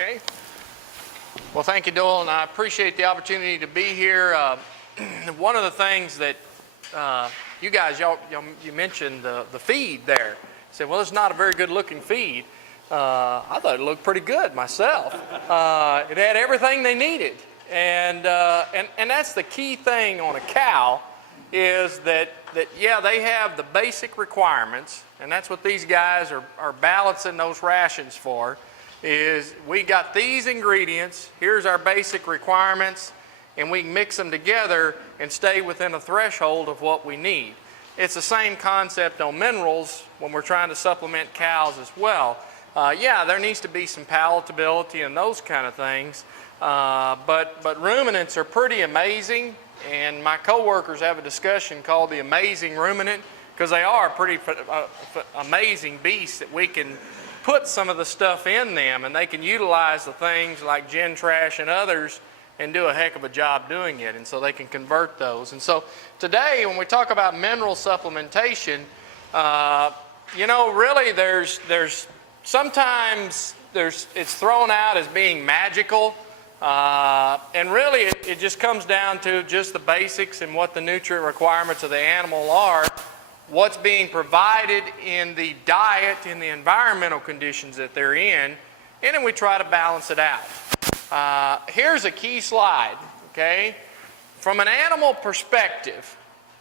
Okay. Well, thank you, Doyle, and I appreciate the opportunity to be here. One of the things that you guys, you mentioned the feed there. You said, well, it's not a very good-looking feed. I thought it looked pretty good myself. It had everything they needed, and that's the key thing on a cow, is that yeah, they have the basic requirements, and that's what these guys are balancing those rations for. Is we got these ingredients, here's our basic requirements, and we can mix them together and stay within a threshold of what we need. It's the same concept on minerals when we're trying to supplement cows as well. Yeah, there needs to be some palatability and those kind of things, but ruminants are pretty amazing, and my coworkers have a discussion called the amazing ruminant, because they are pretty amazing beasts that we can put some of the stuff in them, and they can utilize the things like Gen Trash and others and do a heck of a job doing it, and so they can convert those. And so today, when we talk about mineral supplementation, you know, really sometimes it's thrown out as being magical, and really it just comes down to just the basics and what the nutrient requirements of the animal are, what's being provided in the diet, in the environmental conditions that they're in, and then we try to balance it out. Here's a key slide, okay? From an animal perspective,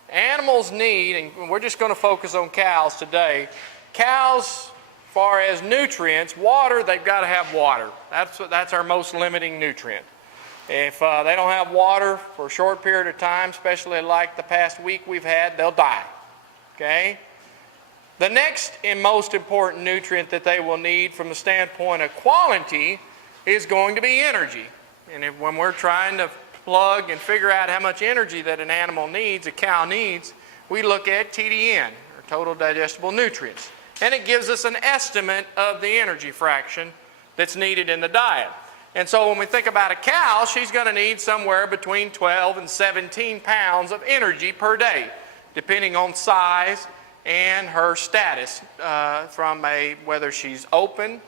animals need, and we're just going to focus on cows today, cows, as far as nutrients, water, they've got to have water. That's our most limiting nutrient. If they don't have water for a short period of time, especially like the past week we've had, they'll die. Okay? The next and most important nutrient that they will need from the standpoint of quality is going to be energy. And when we're trying to plug and figure out how much energy that an animal needs, a cow needs, we look at TDN, or total digestible nutrients. And it gives us an estimate of the energy fraction that's needed in the diet. And so when we think about a cow, she's going to need somewhere between 12 and 17 pounds of energy per day, depending on size and her status, from whether she's open,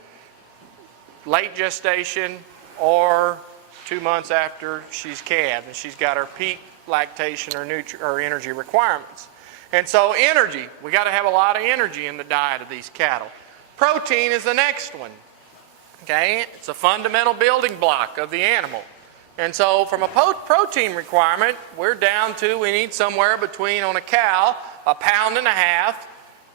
late gestation, or 2 months after she's calved and she's got her peak lactation or energy requirements. And so energy, we got to have a lot of energy in the diet of these cattle. Protein is the next one. Okay, it's a fundamental building block of the animal. And so from a protein requirement, we're down to, we need somewhere between, on a cow, 1.5 pounds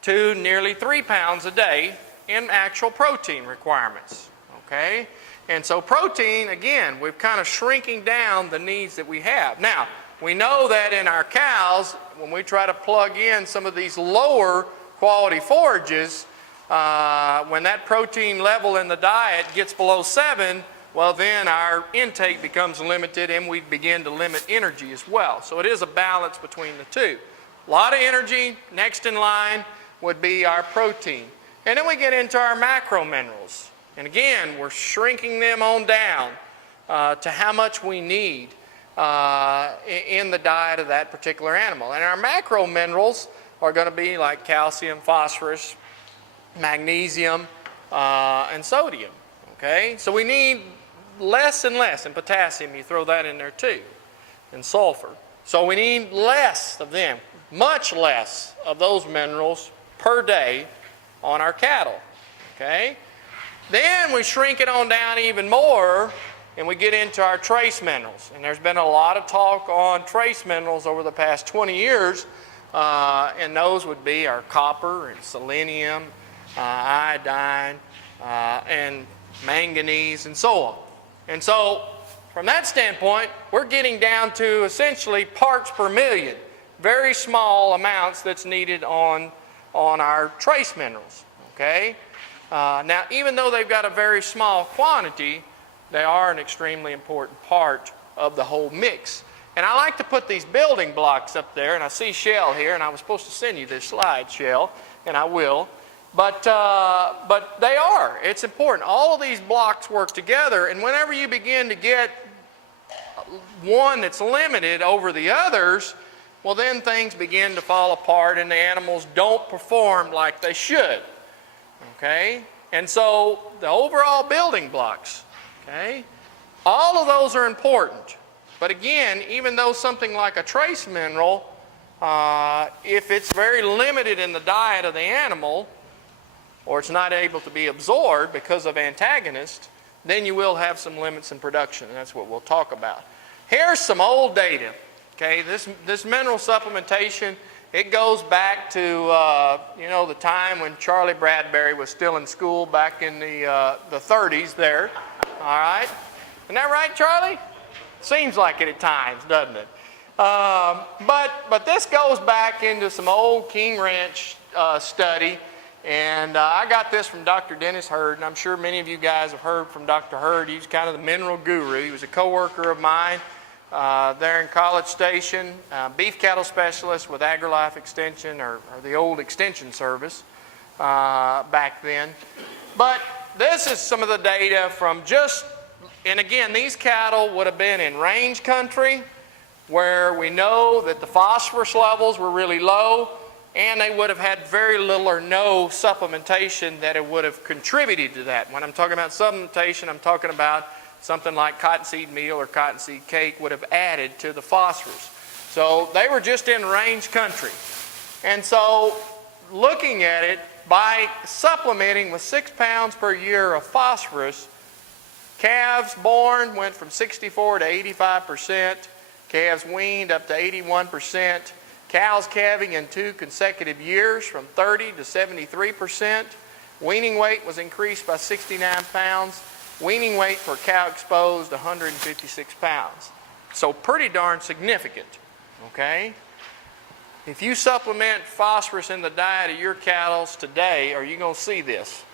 to nearly 3 pounds a day in actual protein requirements. Okay? And so protein, again, we're kind of shrinking down the needs that we have. Now, we know that in our cows, when we try to plug in some of these lower quality forages, when that protein level in the diet gets below 7, well, then our intake becomes limited and we begin to limit energy as well. So it is a balance between the two. A lot of energy. Next in line would be our protein. And then we get into our macro minerals. And again, we're shrinking them on down to how much we need in the diet of that particular animal. And our macro minerals are going to be like calcium, phosphorus, magnesium, and sodium. Okay? So we need less and less, and potassium, you throw that in there too, and sulfur. So we need less of them, much less of those minerals per day on our cattle. Okay? Then we shrink it on down even more, and we get into our trace minerals. And there's been a lot of talk on trace minerals over the past 20 years, and those would be our copper and selenium, iodine, and manganese, and so on. And so, from that standpoint, we're getting down to essentially parts per million, very small amounts that's needed on our trace minerals. Okay? Now, even though they've got a very small quantity, they are an extremely important part of the whole mix. And I like to put these building blocks up there, and I see Shell here, and I was supposed to send you this slide, Shell, and I will. But they are. It's important. All of these blocks work together, and whenever you begin to get one that's limited over the others, well, then things begin to fall apart, and the animals don't perform like they should. Okay? And so the overall building blocks Okay? All of those are important. But again, even though something like a trace mineral, if it's very limited in the diet of the animal, or it's not able to be absorbed because of antagonists, then you will have some limits in production, and that's what we'll talk about. Here's some old data. Okay, this mineral supplementation, it goes back to the time when Charlie Bradbury was still in school back in the 30s there. All right, isn't that right, Charlie? Seems like it at times, doesn't it? But this goes back into some old King Ranch study. And I got this from Dr. Dennis Hurd, and I'm sure many of you guys have heard from Dr. Hurd. He's kind of the mineral guru. He was a co-worker of mine there in College Station, beef cattle specialist with AgriLife Extension, or the old Extension Service back then. But this is some of the data from and again, these cattle would have been in range country where we know that the phosphorus levels were really low, and they would have had very little or no supplementation that it would have contributed to that. When I'm talking about supplementation, I'm talking about something like cottonseed meal or cottonseed cake would have added to the phosphorus. So they were just in range country. And so looking at it, by supplementing with 6 pounds per year of phosphorus, calves born went from 64 to 85%, calves weaned up to 81%, cows calving in 2 consecutive years from 30 to 73%. Weaning weight was increased by 69 pounds. Weaning weight per cow exposed, 156 pounds. So pretty darn significant, okay? If you supplement phosphorus in the diet of your cattle today, are you going to see this?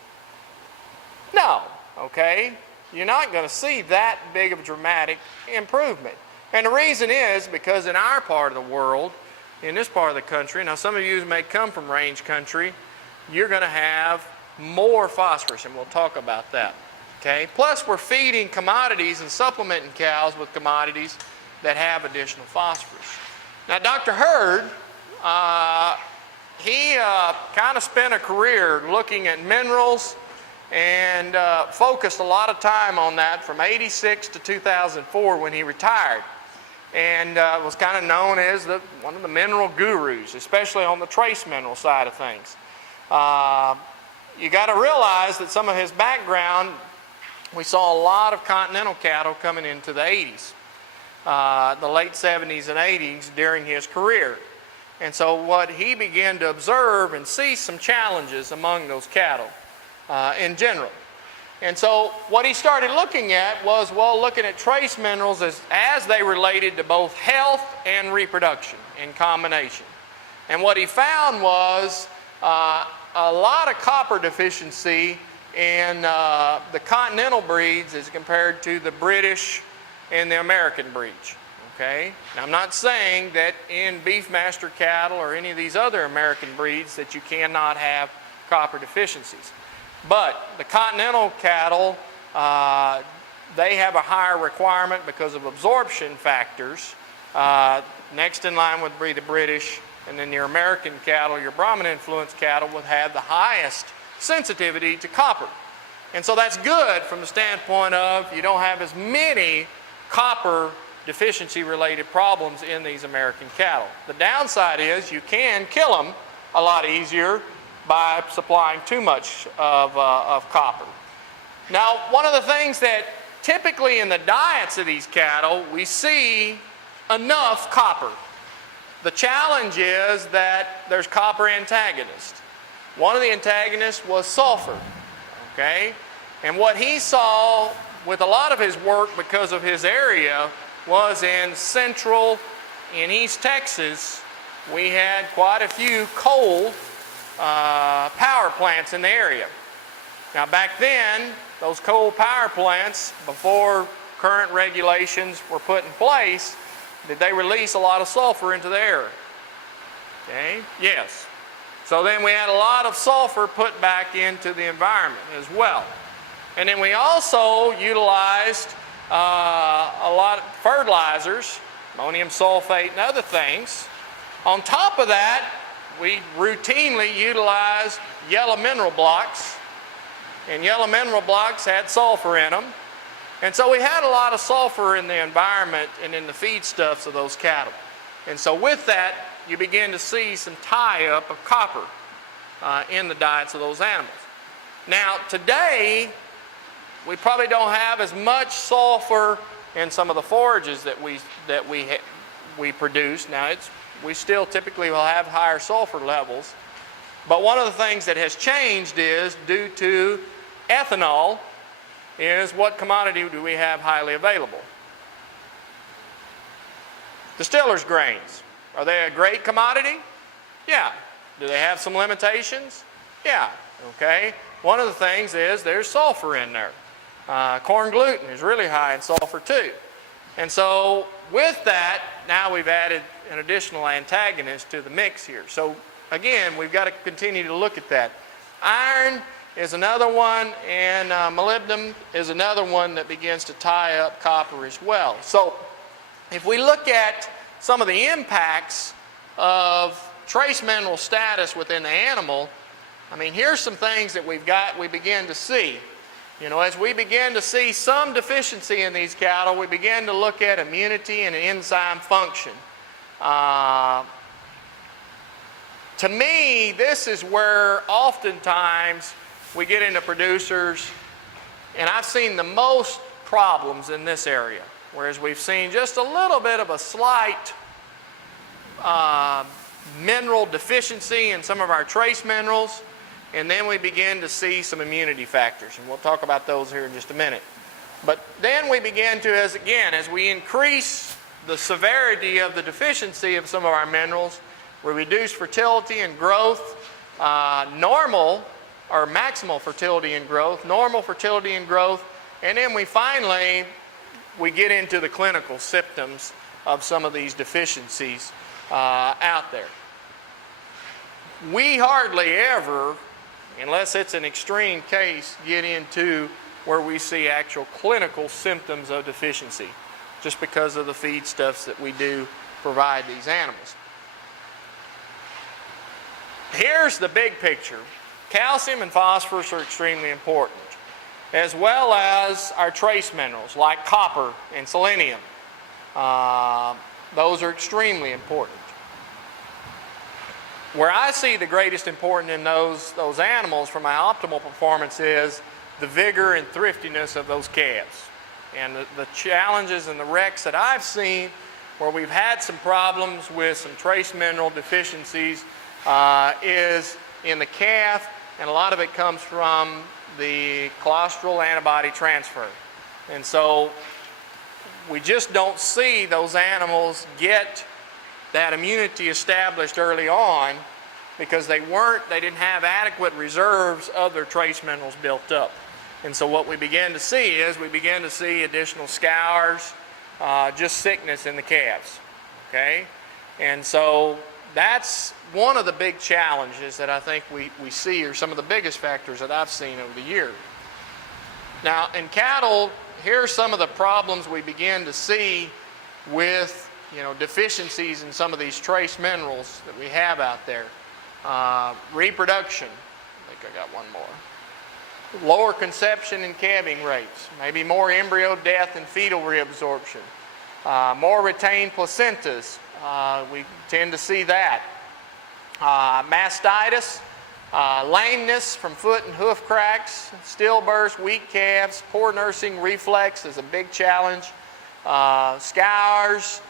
No, okay? You're not going to see that big of a dramatic improvement. And the reason is because in our part of the world, in this part of the country, now some of you may come from range country, you're going to have more phosphorus, and we'll talk about that. Okay? Plus, we're feeding commodities and supplementing cows with commodities that have additional phosphorus. Now, Dr. Hurd, he kind of spent a career looking at minerals and focused a lot of time on that from '86 to 2004 when he retired. And was kind of known as one of the mineral gurus, especially on the trace mineral side of things. You got to realize that some of his background, we saw a lot of continental cattle coming into the 80s, the late 70s and 80s during his career. And so what he began to observe and see some challenges among those cattle in general. And so what he started looking at was, looking at trace minerals as they related to both health and reproduction in combination. And what he found was a lot of copper deficiency in the continental breeds as compared to the British and the American breeds. Okay? Now, I'm not saying that in Beefmaster cattle or any of these other American breeds that you cannot have copper deficiencies. But the continental cattle, they have a higher requirement because of absorption factors. Next in line would be the British, and then your American cattle, your Brahman influenced cattle would have the highest sensitivity to copper. And so that's good from the standpoint of you don't have as many copper deficiency related problems in these American cattle. The downside is you can kill them a lot easier by supplying too much of copper. Now, one of the things that typically in the diets of these cattle, we see enough copper. The challenge is that there's copper antagonists. One of the antagonists was sulfur, okay? And what he saw with a lot of his work because of his area was in central and east Texas, we had quite a few coal power plants in the area. Now back then, those coal power plants, before current regulations were put in place, did they release a lot of sulfur into the air? Okay, yes. So then we had a lot of sulfur put back into the environment as well. And then we also utilized a lot of fertilizers, ammonium sulfate and other things. On top of that, we routinely utilized yellow mineral blocks, and yellow mineral blocks had sulfur in them. And so we had a lot of sulfur in the environment and in the feedstuffs of those cattle. And so with that, you begin to see some tie-up of copper in the diets of those animals. Now, today, we probably don't have as much sulfur in some of the forages that we produce. Now, we still typically will have higher sulfur levels. But one of the things that has changed is, due to ethanol, is what commodity do we have highly available? Distillers' grains. Are they a great commodity? Yeah. Do they have some limitations? Yeah. Okay. One of the things is there's sulfur in there. Corn gluten is really high in sulfur too. And so with that, now we've added an additional antagonist to the mix here. So again, we've got to continue to look at that. Iron is another one, and molybdenum is another one that begins to tie up copper as well. So if we look at some of the impacts of trace mineral status within the animal, I mean, here's some things that we begin to see. You know, as we begin to see some deficiency in these cattle, we begin to look at immunity and enzyme function. To me, this is where oftentimes we get into producers, and I've seen the most problems in this area, whereas we've seen just a little bit of a slight mineral deficiency in some of our trace minerals, and then we begin to see some immunity factors, and we'll talk about those here in just a minute. But then we begin to, as we increase the severity of the deficiency of some of our minerals, we reduce fertility and growth, normal or maximal fertility and growth, normal fertility and growth, and then we get into the clinical symptoms of some of these deficiencies out there. We hardly ever, unless it's an extreme case, get into where we see actual clinical symptoms of deficiency, just because of the feedstuffs that we do provide these animals. Here's the big picture. Calcium and phosphorus are extremely important, as well as our trace minerals like copper and selenium. Those are extremely important. Where I see the greatest importance in those animals for my optimal performance is the vigor and thriftiness of those calves. And the challenges and the wrecks that I've seen where we've had some problems with some trace mineral deficiencies is in the calf, and a lot of it comes from the colostral antibody transfer. And so we just don't see those animals get that immunity established early on because they didn't have adequate reserves of their trace minerals built up. And so what we begin to see is additional scours, just sickness in the calves. Okay? And so that's one of the big challenges that I think we see, or some of the biggest factors that I've seen over the years. Now, in cattle, here are some of the problems we begin to see with deficiencies in some of these trace minerals that we have out there. Reproduction. I think I got one more. Lower conception and calving rates. Maybe more embryo death and fetal reabsorption. More retained placentas. We tend to see that. Mastitis, lameness from foot and hoof cracks, stillbirths, weak calves, poor nursing reflex is a big challenge. Scours,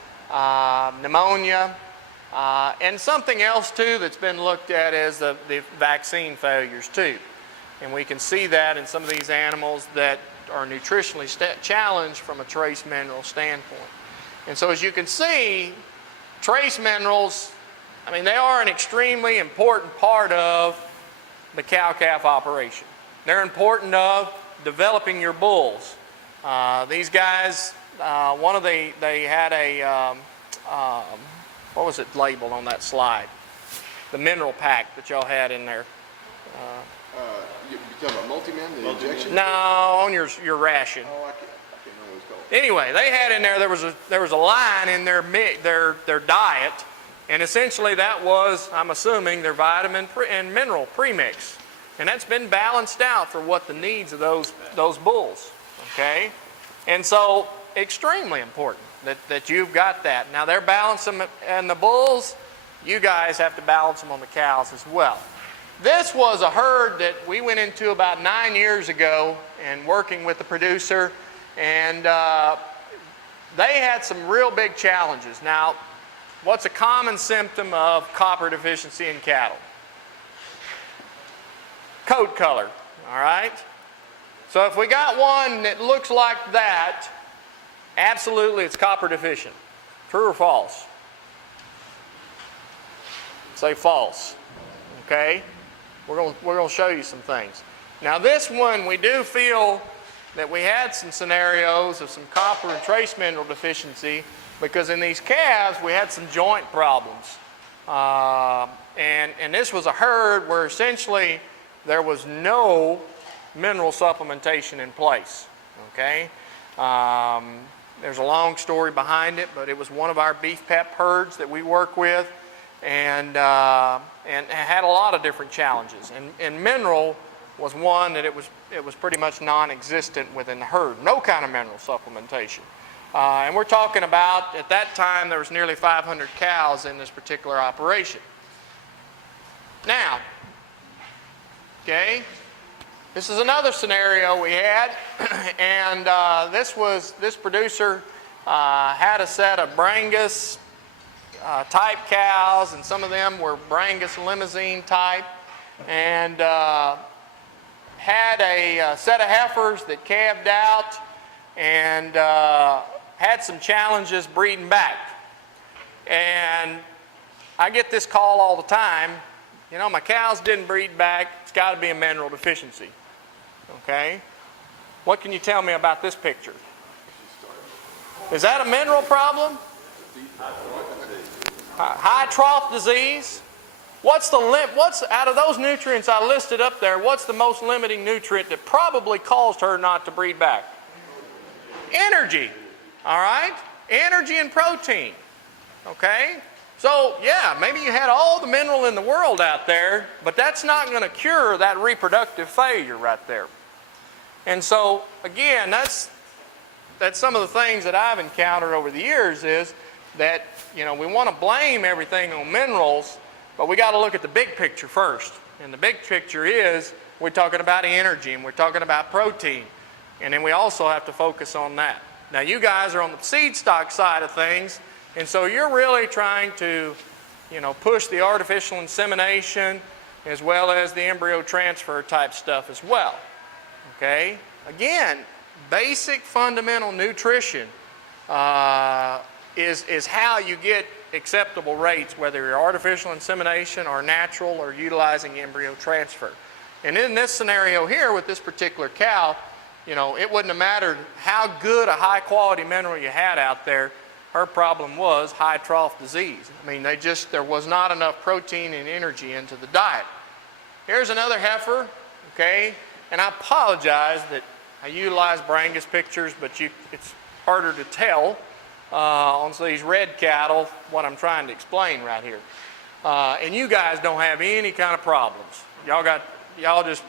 pneumonia, and something else too that's been looked at is the vaccine failures too. And we can see that in some of these animals that are nutritionally challenged from a trace mineral standpoint. And so as you can see, trace minerals, I mean, they are an extremely important part of the cow-calf operation. They're important of developing your bulls. These guys, they had a, what was it labeled on that slide? The mineral pack that y'all had in there. You talking about multi-min, the injection? No, on your ration. Oh, I can't remember what it's called. Anyway, they had in there, there was a line in their diet, and essentially that was, I'm assuming, their vitamin and mineral premix. And that's been balanced out for what the needs of those bulls, okay? And so, extremely important that you've got that. Now, they're balancing them in the bulls. You guys have to balance them on the cows as well. This was a herd that we went into about 9 years ago and working with the producer, and they had some real big challenges. Now, what's a common symptom of copper deficiency in cattle? Coat color, all right? So if we got one that looks like that, absolutely it's copper deficient. True or false? Say false, okay? We're going to show you some things. Now this one, we do feel that we had some scenarios of some copper and trace mineral deficiency, because in these calves we had some joint problems. And this was a herd where essentially there was no mineral supplementation in place, okay? There's a long story behind it, but it was one of our beef pep herds that we work with, and had a lot of different challenges. And mineral was one that it was pretty much non-existent within the herd. No kind of mineral supplementation. And we're talking about, at that time, there was nearly 500 cows in this particular operation. Now, okay, this is another scenario we had, and this producer had a set of Brangus type cows, and some of them were Brangus Limousine type, and had a set of heifers that calved out and had some challenges breeding back. And I get this call all the time, you know, my cows didn't breed back, it's got to be a mineral deficiency. Okay? What can you tell me about this picture? Is that a mineral problem? High trough disease. What's out of those nutrients I listed up there, what's the most limiting nutrient that probably caused her not to breed back? Energy. All right? Energy and protein. Okay? So, yeah, maybe you had all the mineral in the world out there, but that's not going to cure that reproductive failure right there. And so, again, that's some of the things that I've encountered over the years, is that, you know, we want to blame everything on minerals, but we got to look at the big picture first. And the big picture is we're talking about energy and we're talking about protein. And then we also have to focus on that. Now, you guys are on the seed stock side of things, and so you're really trying to, you know, push the artificial insemination as well as the embryo transfer type stuff as well. Okay? Again, basic fundamental nutrition is how you get acceptable rates, whether you're artificial insemination or natural or utilizing embryo transfer. And in this scenario here with this particular cow, you know, it wouldn't have mattered how good a high quality mineral you had out there. Her problem was high trough disease. I mean, there was not enough protein and energy into the diet. Here's another heifer, okay? And I apologize that I utilize Brangus pictures, but it's harder to tell on these red cattle what I'm trying to explain right here. And you guys don't have any kind of problems.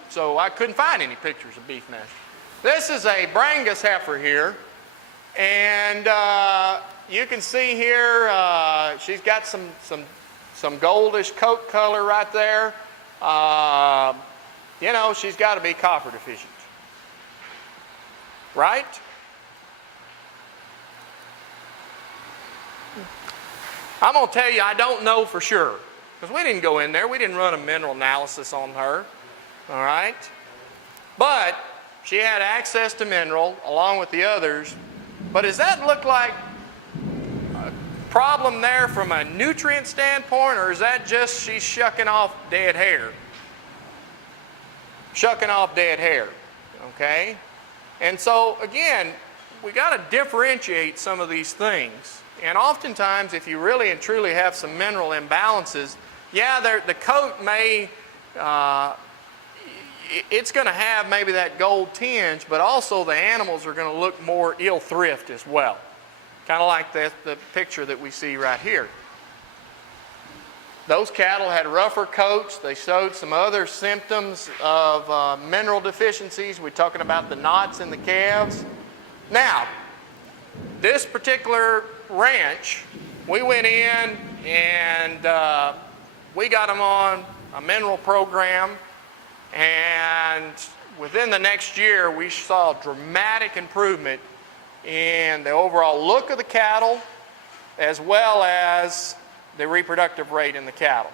So I couldn't find any pictures of beef nasty. This is a Brangus heifer here, and you can see here she's got some goldish coat color right there. You know, she's got to be copper deficient, right? I'm going to tell you, I don't know for sure, because we didn't go in there. We didn't run a mineral analysis on her, all right? But she had access to mineral along with the others. But does that look like a problem there from a nutrient standpoint, or is that just she's shucking off dead hair? Shucking off dead hair, okay? And so, again, we got to differentiate some of these things. And oftentimes, if you really and truly have some mineral imbalances, yeah, the coat may, it's going to have maybe that gold tinge, but also the animals are going to look more ill-thrift as well. Kind of like the picture that we see right here. Those cattle had rougher coats. They showed some other symptoms of mineral deficiencies. We're talking about the knots in the calves. Now, this particular ranch, we went in and we got them on a mineral program, and within the next year we saw dramatic improvement in the overall look of the cattle as well as the reproductive rate in the cattle.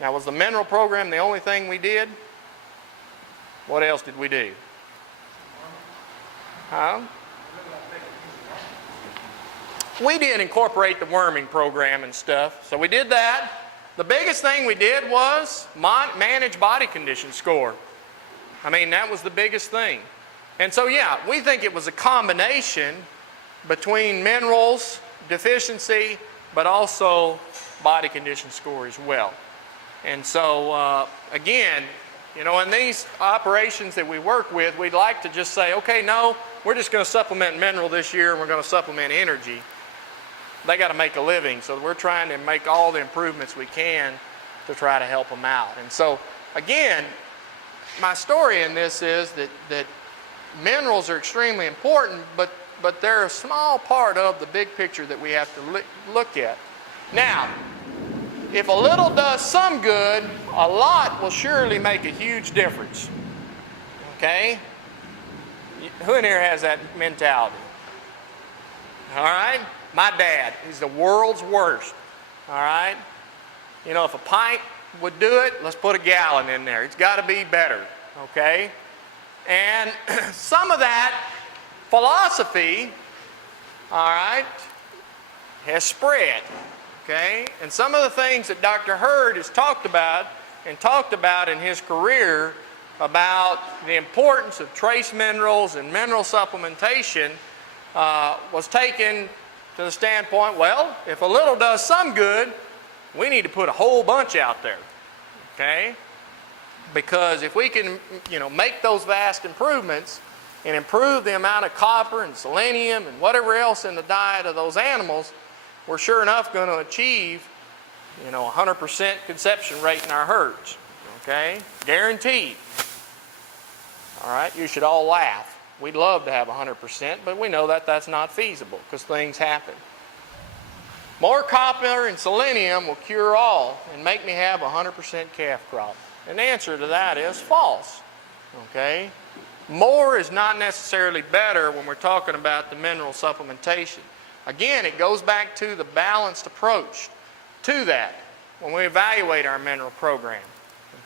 Now, was the mineral program the only thing we did? What else did we do? Huh? We did incorporate the worming program and stuff, so we did that. The biggest thing we did was manage body condition score. I mean, that was the biggest thing. And so, yeah, we think it was a combination between minerals, deficiency, but also body condition score as well. And so, again, you know, in these operations that we work with, we'd like to just say, okay, no, we're just going to supplement mineral this year and we're going to supplement energy. They got to make a living, so we're trying to make all the improvements we can to try to help them out. And so, again, my story in this is that minerals are extremely important, but they're a small part of the big picture that we have to look at. Now, if a little does some good, a lot will surely make a huge difference. Okay? Who in here has that mentality? All right? My dad, he's the world's worst. All right? You know, if a pint would do it, let's put a gallon in there. It's got to be better. Okay? And some of that philosophy, all right, has spread. Okay? And some of the things that Dr. Hurd has talked about in his career about the importance of trace minerals and mineral supplementation was taken to the standpoint, well, if a little does some good, we need to put a whole bunch out there, okay? Because if we can, you know, make those vast improvements and improve the amount of copper and selenium and whatever else in the diet of those animals, we're sure enough going to achieve, you know, 100% conception rate in our herds, okay? Guaranteed. All right, you should all laugh. We'd love to have 100%, but we know that that's not feasible because things happen. More copper and selenium will cure all and make me have 100% calf crop. And the answer to that is false. Okay? More is not necessarily better when we're talking about the mineral supplementation. Again, it goes back to the balanced approach to that when we evaluate our mineral program.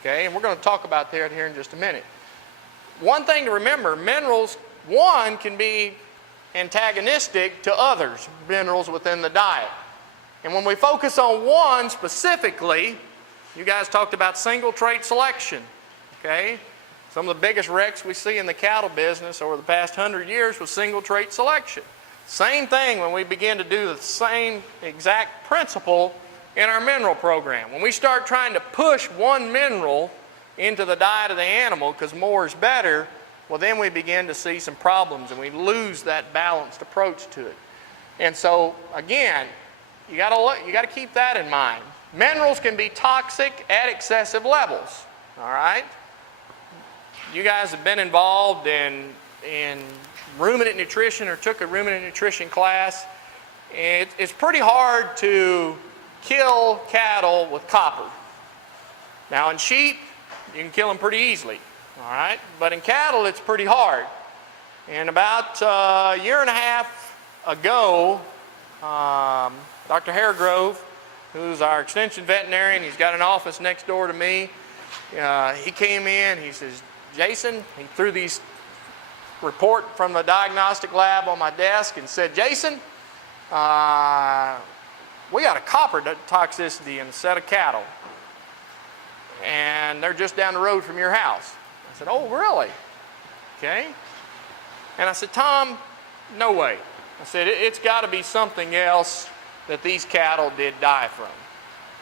Okay? And we're going to talk about that here in just a minute. One thing to remember, minerals, one, can be antagonistic to others, minerals within the diet. And when we focus on one specifically, you guys talked about single trait selection, okay? Some of the biggest wrecks we see in the cattle business over the past 100 years was single trait selection. Same thing when we begin to do the same exact principle in our mineral program. When we start trying to push one mineral into the diet of the animal because more is better, well, then we begin to see some problems and we lose that balanced approach to it. And so, again, you got to keep that in mind. Minerals can be toxic at excessive levels. All right? You guys have been involved in ruminant nutrition or took a ruminant nutrition class. It's pretty hard to kill cattle with copper. Now, in sheep, you can kill them pretty easily, all right? But in cattle, it's pretty hard. And about a year and a half ago, Dr. Haregrove, who's our extension veterinarian, he's got an office next door to me. He came in, he says, Jason, he threw these report from the diagnostic lab on my desk and said, Jason, we got a copper toxicity in a set of cattle. And they're just down the road from your house. I said, oh, really? Okay. And I said, Tom, no way. I said, it's got to be something else that these cattle did die from.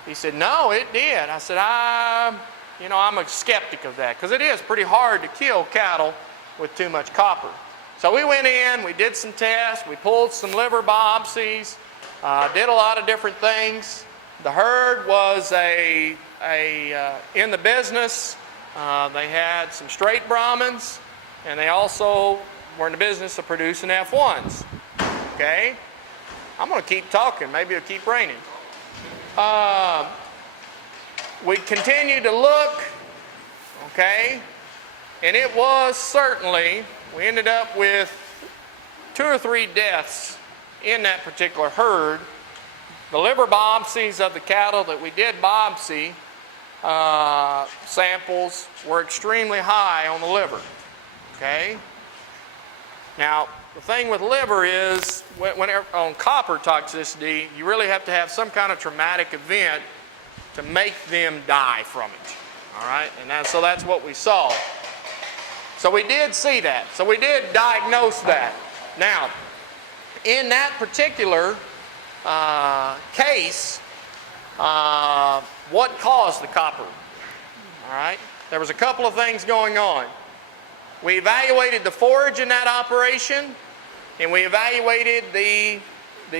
He said, no, it did. I said, I'm a skeptic of that because it is pretty hard to kill cattle with too much copper. So we went in, we did some tests, we pulled some liver biopsies, did a lot of different things. The herd was in the business. They had some straight Brahmins, and they also we're in the business of producing F1s. Okay? I'm going to keep talking. Maybe it'll keep raining. We continued to look, okay? And it was certainly, we ended up with 2 or 3 deaths in that particular herd. The liver biopsies of the cattle that we did biopsy, samples were extremely high on the liver, okay? Now, the thing with liver is, on copper toxicity, you really have to have some kind of traumatic event to make them die from it, all right? And so that's what we saw. So we did see that. So we did diagnose that. Now, in that particular case, what caused the copper? All right? There was a couple of things going on. We evaluated the forage in that operation, and we evaluated the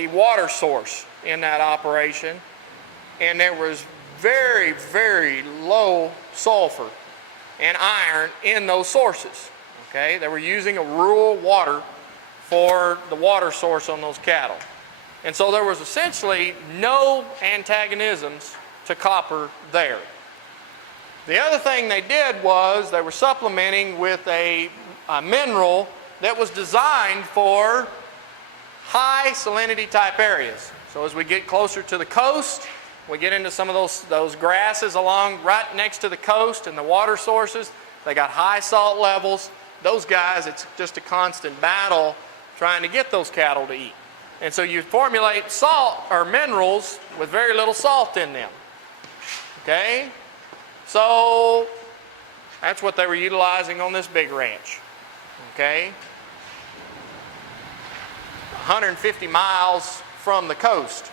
water source in that operation, and there was very, very low sulfur and iron in those sources. Okay? They were using a rural water for the water source on those cattle. And so there was essentially no antagonisms to copper there. The other thing they did was they were supplementing with a mineral that was designed for high salinity type areas. So as we get closer to the coast, we get into some of those grasses along right next to the coast and the water sources. They got high salt levels. Those guys, it's just a constant battle trying to get those cattle to eat. And so you formulate salt or minerals with very little salt in them. Okay? So that's what they were utilizing on this big ranch. Okay? 150 miles from the coast.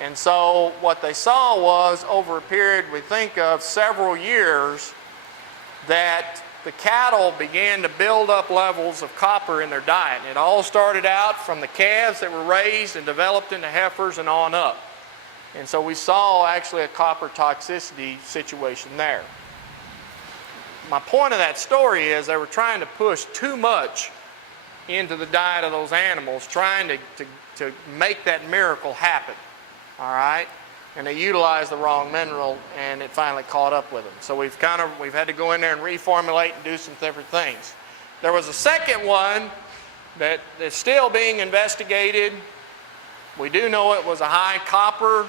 And so what they saw was, over a period, we think of several years, that the cattle began to build up levels of copper in their diet. And it all started out from the calves that were raised and developed into heifers and on up. And so we saw actually a copper toxicity situation there. My point of that story is they were trying to push too much into the diet of those animals, trying to make that miracle happen. All right? And they utilized the wrong mineral, and it finally caught up with them. So we've had to go in there and reformulate and do some different things. There was a second one that is still being investigated. We do know it was a high copper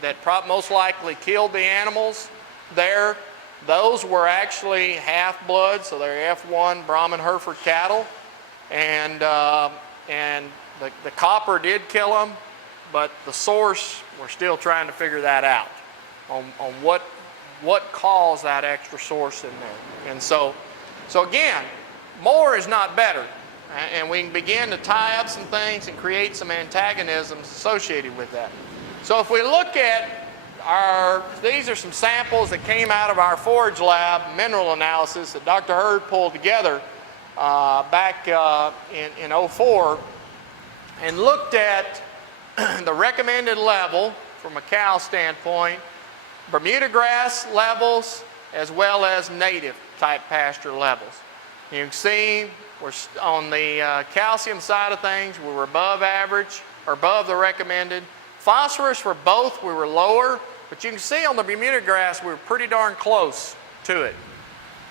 that most likely killed the animals there. Those were actually half-blood, so they're F1 Brahman Hereford cattle. And the copper did kill them, but the source, we're still trying to figure that out on what caused that extra source in there. And so again, more is not better. And we can begin to tie up some things and create some antagonisms associated with that. So if we look at these are some samples that came out of our forage lab mineral analysis that Dr. Hurd pulled together back in 04, and looked at the recommended level from a cow standpoint, Bermuda grass levels, as well as native type pasture levels. You can see we're on the calcium side of things, we were above average, or above the recommended. Phosphorus for both, we were lower, but you can see on the Bermuda grass, we were pretty darn close to it.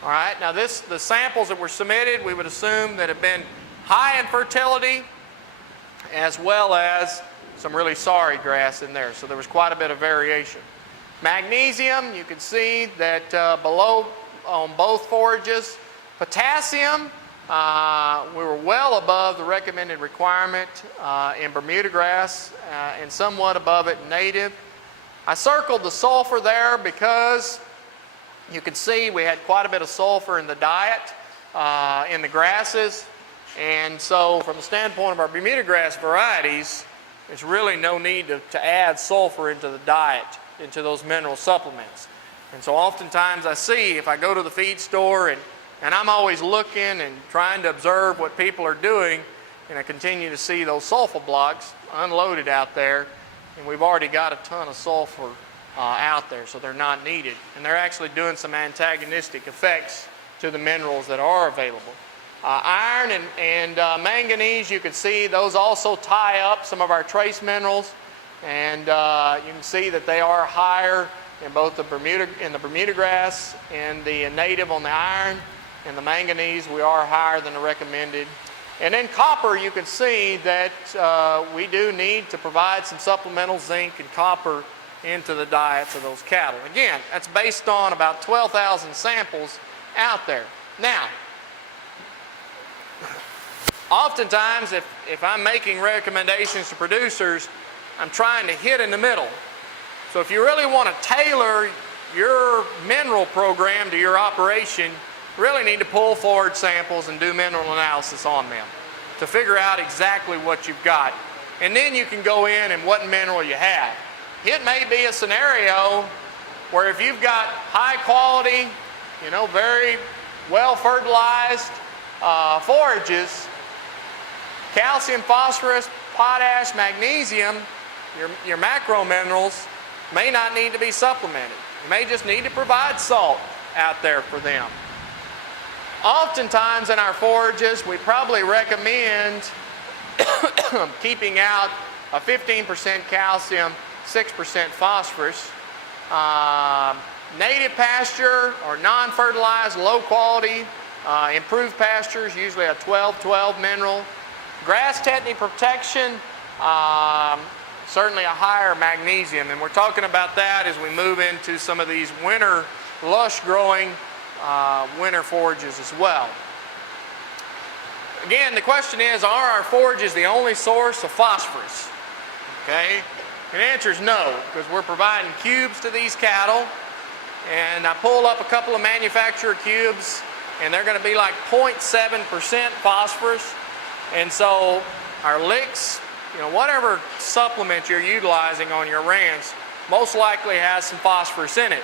All right, now the samples that were submitted, we would assume that have been high in fertility, as well as some really sorry grass in there. So there was quite a bit of variation. Magnesium, you can see that below on both forages. Potassium, we were well above the recommended requirement in Bermuda grass and somewhat above it in native. I circled the sulfur there because you can see we had quite a bit of sulfur in the diet, in the grasses. And so from the standpoint of our Bermuda grass varieties, there's really no need to add sulfur into the diet, into those mineral supplements. And so oftentimes I see, if I go to the feed store and I'm always looking and trying to observe what people are doing, and I continue to see those sulfur blocks unloaded out there, and we've already got a ton of sulfur out there, so they're not needed. And they're actually doing some antagonistic effects to the minerals that are available. Iron and manganese, you can see those also tie up some of our trace minerals, and you can see that they are higher in both the Bermuda grass and the native on the iron, and the manganese we are higher than the recommended. And then copper, you can see that we do need to provide some supplemental zinc and copper into the diets of those cattle. Again, that's based on about 12,000 samples out there. Now, oftentimes if I'm making recommendations to producers, I'm trying to hit in the middle. So if you really want to tailor your mineral program to your operation, you really need to pull forward samples and do mineral analysis on them to figure out exactly what you've got. And then you can go in and what mineral you have. It may be a scenario where if you've got high quality, very well fertilized forages, calcium, phosphorus, potash, magnesium, your macro minerals may not need to be supplemented. You may just need to provide salt out there for them. Oftentimes in our forages, we probably recommend keeping out a 15% calcium, 6% phosphorus. Native pasture or non-fertilized, low quality, improved pastures, usually a 12-12 mineral. Grass tetany protection, certainly a higher magnesium. And we're talking about that as we move into some of these winter, lush growing winter forages as well. Again, the question is, are our forages the only source of phosphorus? Okay? And the answer is no, because we're providing cubes to these cattle. And I pulled up a couple of manufacturer cubes, and they're going to be like 0.7% phosphorus. And so our licks, whatever supplement you're utilizing on your ranch, most likely has some phosphorus in it.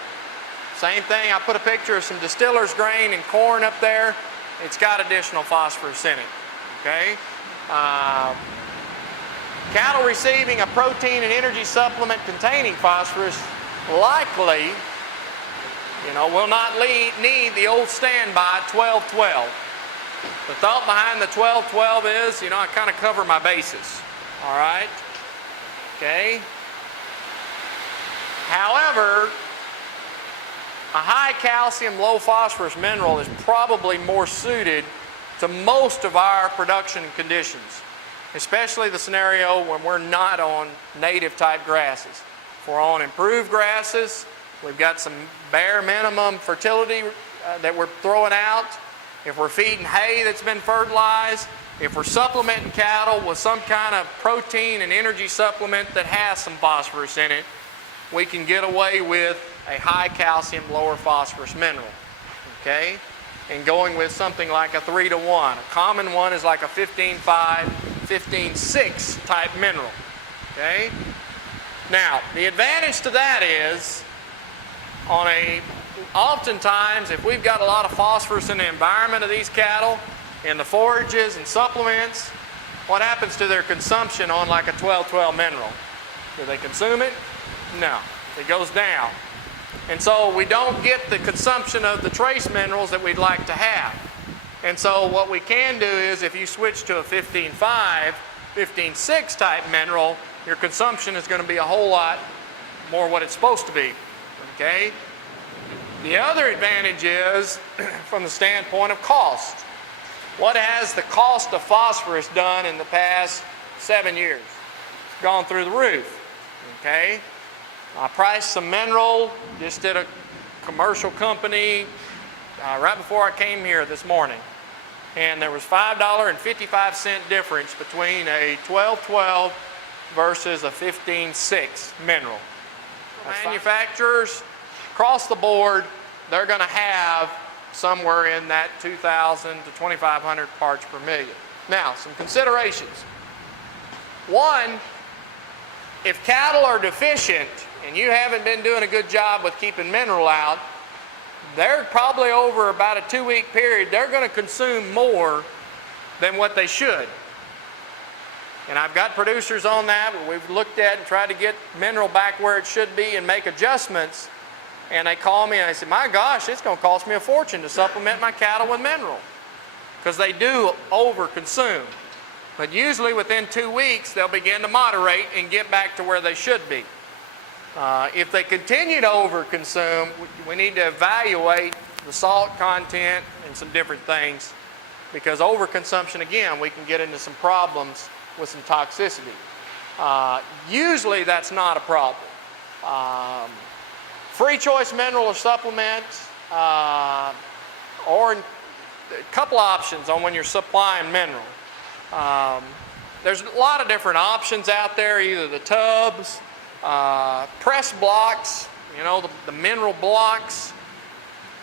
Same thing, I put a picture of some distiller's grain and corn up there. It's got additional phosphorus in it, okay? Cattle receiving a protein and energy supplement containing phosphorus likely, will not need the old standby 12-12. The thought behind the 12-12 is, I kind of cover my bases, all right? Okay? However, a high calcium, low phosphorus mineral is probably more suited to most of our production conditions, especially the scenario when we're not on native type grasses. If we're on improved grasses, we've got some bare minimum fertility that we're throwing out. If we're feeding hay that's been fertilized, if we're supplementing cattle with some kind of protein and energy supplement that has some phosphorus in it, we can get away with a high calcium, lower phosphorus mineral, okay? And going with something like a 3-to-1. A common one is like a 15-5, 15-6 type mineral, okay? Now, the advantage to that is, oftentimes, if we've got a lot of phosphorus in the environment of these cattle, in the forages and supplements, what happens to their consumption on like a 12-12 mineral? Do they consume it? No, it goes down. And so we don't get the consumption of the trace minerals that we'd like to have. And so what we can do is if you switch to a 15-5, 15-6 type mineral, your consumption is going to be a whole lot more what it's supposed to be, okay? The other advantage is from the standpoint of cost. What has the cost of phosphorus done in the past 7 years? It's gone through the roof, okay? I priced some mineral, just did a commercial company right before I came here this morning. And there was $5.55 difference between a 12-12 versus a 15-6 mineral. Manufacturers, across the board, they're going to have somewhere in that 2,000 to 2,500 parts per million. Now, some considerations. One, if cattle are deficient and you haven't been doing a good job with keeping mineral out, they're probably over about a 2-week period, they're going to consume more than what they should. And I've got producers on that where we've looked at and tried to get mineral back where it should be and make adjustments. And they call me and they say, my gosh, it's going to cost me a fortune to supplement my cattle with mineral. because they do overconsume. But usually within 2 weeks, they'll begin to moderate and get back to where they should be. If they continue to overconsume, we need to evaluate the salt content and some different things, because overconsumption, again, we can get into some problems with some toxicity. Usually that's not a problem. Free choice mineral or supplements, or a couple options on when you're supplying mineral. There's a lot of different options out there, either the tubs, press blocks, you know, the mineral blocks.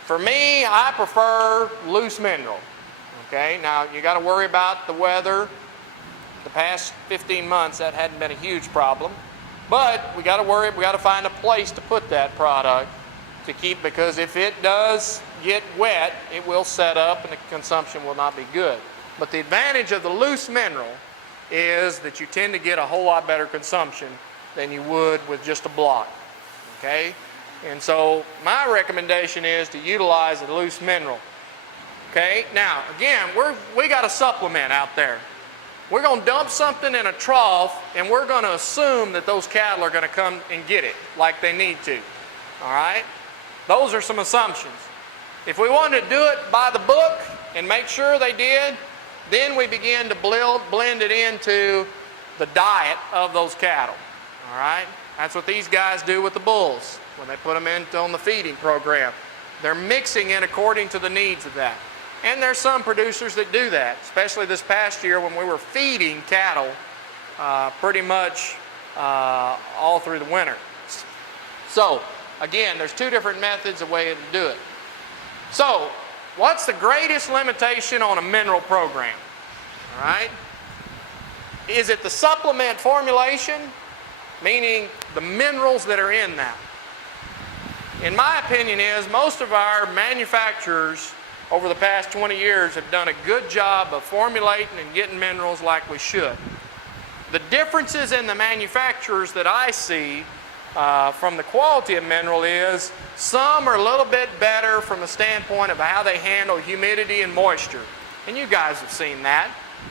For me, I prefer loose mineral. Okay, now you got to worry about the weather. The past 15 months, that hadn't been a huge problem. But we got to find a place to put that product to keep, because if it does get wet, it will set up and the consumption will not be good. But the advantage of the loose mineral is that you tend to get a whole lot better consumption than you would with just a block. Okay? And so my recommendation is to utilize a loose mineral. Okay? Now, again, we got a supplement out there. We're going to dump something in a trough, and we're going to assume that those cattle are going to come and get it like they need to. All right? Those are some assumptions. If we wanted to do it by the book and make sure they did, then we begin to blend it into the diet of those cattle. All right? That's what these guys do with the bulls when they put them on the feeding program. They're mixing it according to the needs of that. And there's some producers that do that, especially this past year when we were feeding cattle pretty much all through the winter. So, again, there's two different methods of way to do it. So, what's the greatest limitation on a mineral program? All right? Is it the supplement formulation, meaning the minerals that are in that? In my opinion is most of our manufacturers over the past 20 years have done a good job of formulating and getting minerals like we should. The differences in the manufacturers that I see from the quality of mineral is some are a little bit better from the standpoint of how they handle humidity and moisture. And you guys have seen that.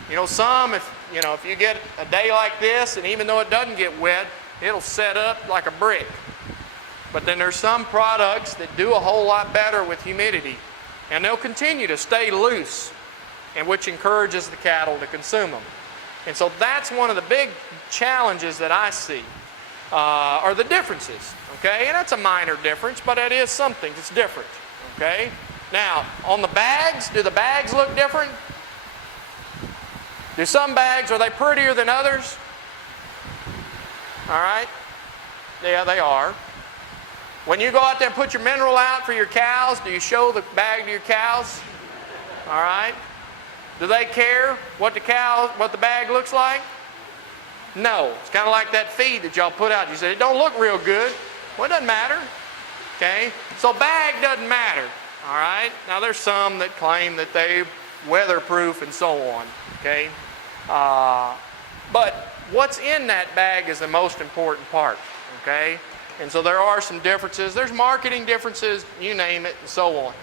You know, some, if you get a day like this, and even though it doesn't get wet, it'll set up like a brick. But then there's some products that do a whole lot better with humidity. And they'll continue to stay loose, and which encourages the cattle to consume them. And so that's one of the big challenges that I see, are the differences. Okay, and that's a minor difference, but it is something that's different. Okay, now on the bags, do the bags look different? Do some bags, are they prettier than others? All right, yeah, they are. When you go out there and put your mineral out for your cows, do you show the bag to your cows? All right. Do they care what the bag looks like? No. It's kind of like that feed that y'all put out. You said it don't look real good. Well, it doesn't matter. Okay. So bag doesn't matter. All right. Now there's some that claim that they weatherproof and so on. Okay. But what's in that bag is the most important part. Okay. And so there are some differences. There's marketing differences, you name it, and so on.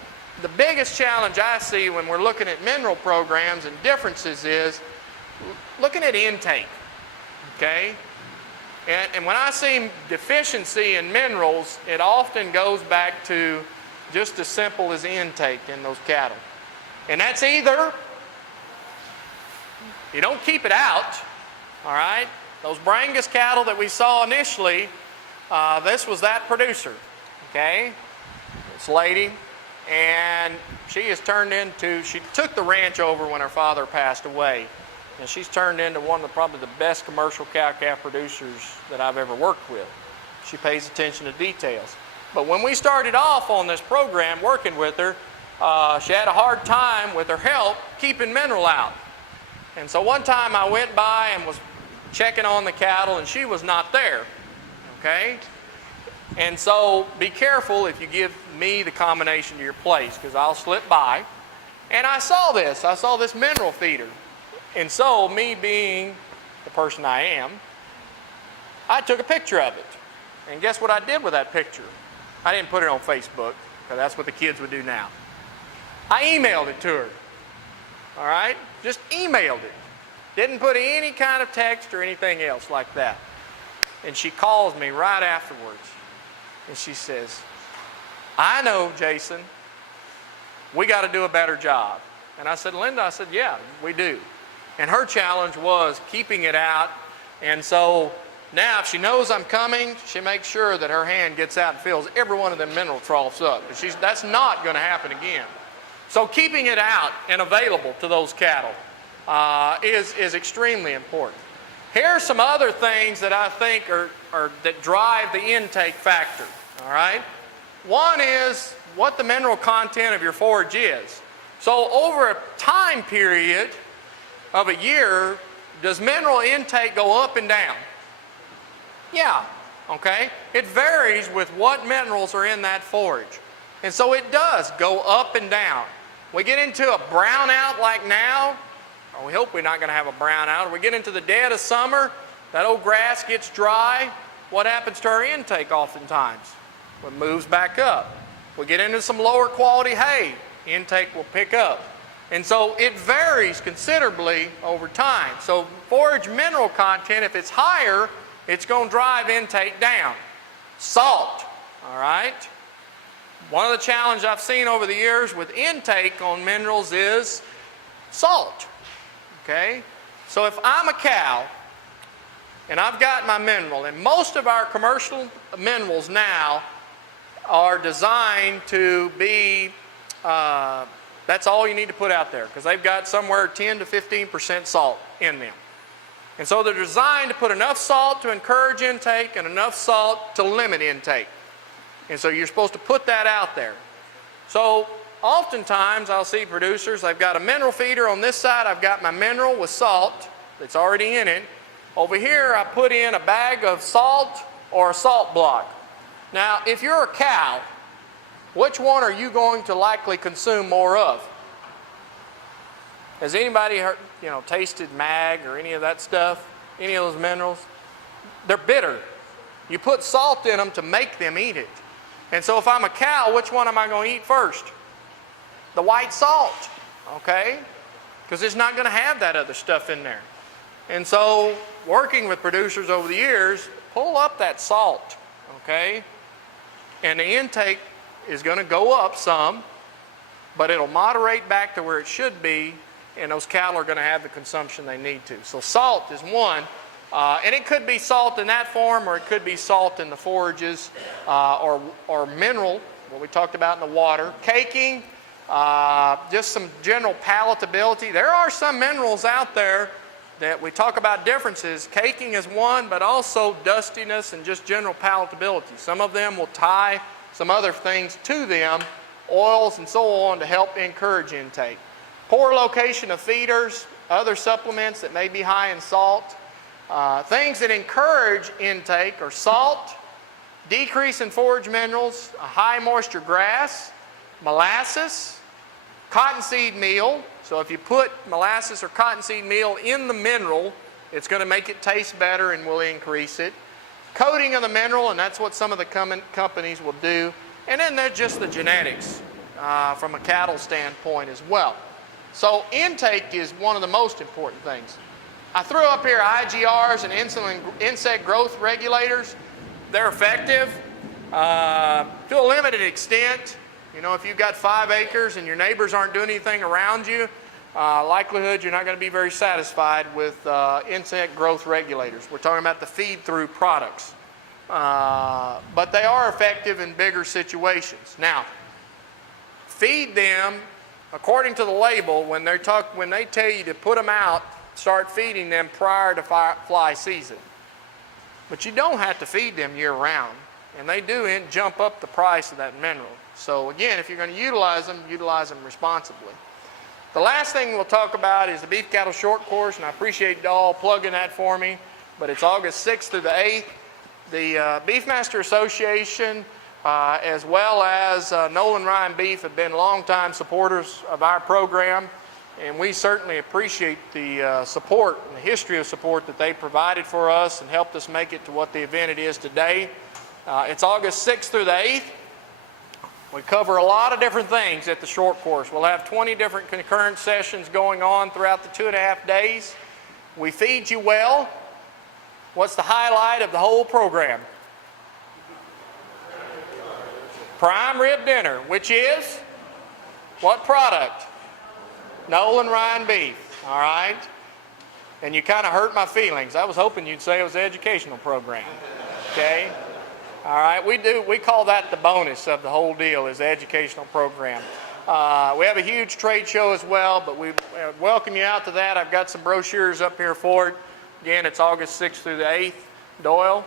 The biggest challenge I see when we're looking at mineral programs and differences is looking at intake. Okay? And when I see deficiency in minerals, it often goes back to just as simple as intake in those cattle. And that's either you don't keep it out, all right? Those Brangus cattle that we saw initially, this was that producer, okay? This lady, and she took the ranch over when her father passed away, and she's turned into one of probably the best commercial cow-calf producers that I've ever worked with. She pays attention to details. But when we started off on this program working with her, she had a hard time with her help keeping mineral out. And so one time I went by and was checking on the cattle, and she was not there. Okay? And so be careful if you give me the combination to your place, because I'll slip by. And I saw this mineral feeder. And so me being the person I am, I took a picture of it. And guess what I did with that picture? I didn't put it on Facebook, because that's what the kids would do now. I emailed it to her. all right? Just emailed it. Didn't put any kind of text or anything else like that. And she calls me right afterwards. And she says, I know, Jason, we got to do a better job. And I said, Linda, I said, yeah, we do. And her challenge was keeping it out. And so now if she knows I'm coming, she makes sure that her hand gets out and fills every one of them mineral troughs up. That's not going to happen again. So keeping it out and available to those cattle is extremely important. Here are some other things that I think that drive the intake factor, all right? One is what the mineral content of your forage is. So over a time period of a year, does mineral intake go up and down? Yeah, okay? It varies with what minerals are in that forage. And so it does go up and down. We get into a brownout like now, or we hope we're not going to have a brownout, or we get into the dead of summer, that old grass gets dry, what happens to our intake oftentimes? It moves back up. We get into some lower quality hay, intake will pick up. And so it varies considerably over time. So forage mineral content, if it's higher, it's going to drive intake down. Salt, all right? One of the challenges I've seen over the years with intake on minerals is salt, okay? So if I'm a cow and I've got my mineral, and most of our commercial minerals now are designed to be, that's all you need to put out there because they've got somewhere 10 to 15% salt in them. And so they're designed to put enough salt to encourage intake and enough salt to limit intake. And so you're supposed to put that out there. So oftentimes I'll see producers, I've got a mineral feeder on this side, I've got my mineral with salt that's already in it. Over here I put in a bag of salt or a salt block. Now if you're a cow, which one are you going to likely consume more of? Has anybody heard, tasted mag or any of that stuff? Any of those minerals? They're bitter. You put salt in them to make them eat it. And so if I'm a cow, which one am I going to eat first? The white salt, okay? Because it's not going to have that other stuff in there. And so working with producers over the years, pull up that salt, okay? And the intake is going to go up some, but it'll moderate back to where it should be, and those cattle are going to have the consumption they need to. So salt is one, and it could be salt in that form, or it could be salt in the forages, or mineral, what we talked about in the water. Caking, just some general palatability. There are some minerals out there that we talk about differences. Caking is one, but also dustiness and just general palatability. Some of them will tie some other things to them, oils and so on, to help encourage intake. Poor location of feeders, other supplements that may be high in salt. Things that encourage intake are salt, decrease in forage minerals, a high moisture grass, molasses, cottonseed meal. So if you put molasses or cottonseed meal in the mineral, it's going to make it taste better and will increase it. Coating of the mineral, and that's what some of the companies will do. And then there's just the genetics from a cattle standpoint as well. So intake is one of the most important things. I threw up here IGRs and insect growth regulators. They're effective to a limited extent. If you've got 5 acres and your neighbors aren't doing anything around you, likelihood you're not going to be very satisfied with insect growth regulators. We're talking about the feed-through products. But they are effective in bigger situations. Now, feed them according to the label. When they tell you to put them out, start feeding them prior to fly season. But you don't have to feed them year-round, and they do jump up the price of that mineral. So again, if you're going to utilize them responsibly. The last thing we'll talk about is the Beef Cattle Short Course, and I appreciate y'all plugging that for me, but it's August 6th through the 8th. The Beefmaster Association, as well as Nolan Ryan Beef, have been longtime supporters of our program, and we certainly appreciate the support and the history of support that they provided for us and helped us make it to what the event it is today. It's August 6th through the 8th. We cover a lot of different things at the short course. We'll have 20 different concurrent sessions going on throughout the 2.5 days. We feed you well. What's the highlight of the whole program? Prime rib dinner, which is what product? Nolan Ryan beef, all right? And you kind of hurt my feelings. I was hoping you'd say it was an educational program, okay? All right, we call that the bonus of the whole deal, is the educational program. We have a huge trade show as well, but we welcome you out to that. I've got some brochures up here for it. Again, it's August 6th through the 8th, Doyle.